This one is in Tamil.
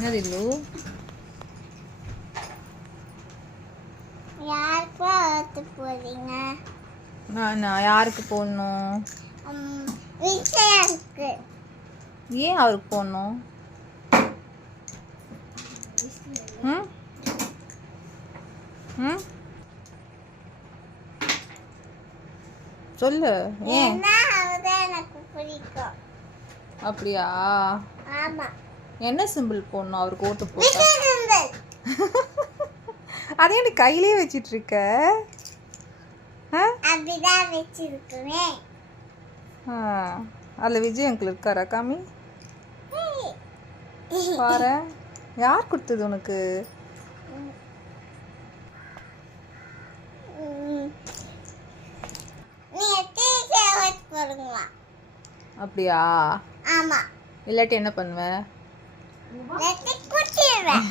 என்னது இல்லு? யாருக்கு வளர்த்து போறீங்க? நான் யாருக்கு போடணும்? விஜயாக்கு. ஏன் அவருக்கு போடணும்? ம் ம் சொல்லு ஏன்? ஏன்னா அவதான் எனக்கு பிடிக்கும். அப்படியா? ஆமா. என்ன சிம்பிள் போடணும் அவருக்கு ஓட்டு போட்டா? விஜய் சிம்பிள். அதே நீ கையிலே வச்சிட்டு இருக்க. அப்படிதான் வச்சிருக்குவேன். அதில் விஜய் அங்கிள் இருக்காரா காமி? பாரு, யார் கொடுத்தது உனக்கு? நீ டீச்சர் போடுங்களா? அப்படியா? ஆமா. இல்லாட்டி என்ன பண்ணுவ? குட்டிடுவேன்.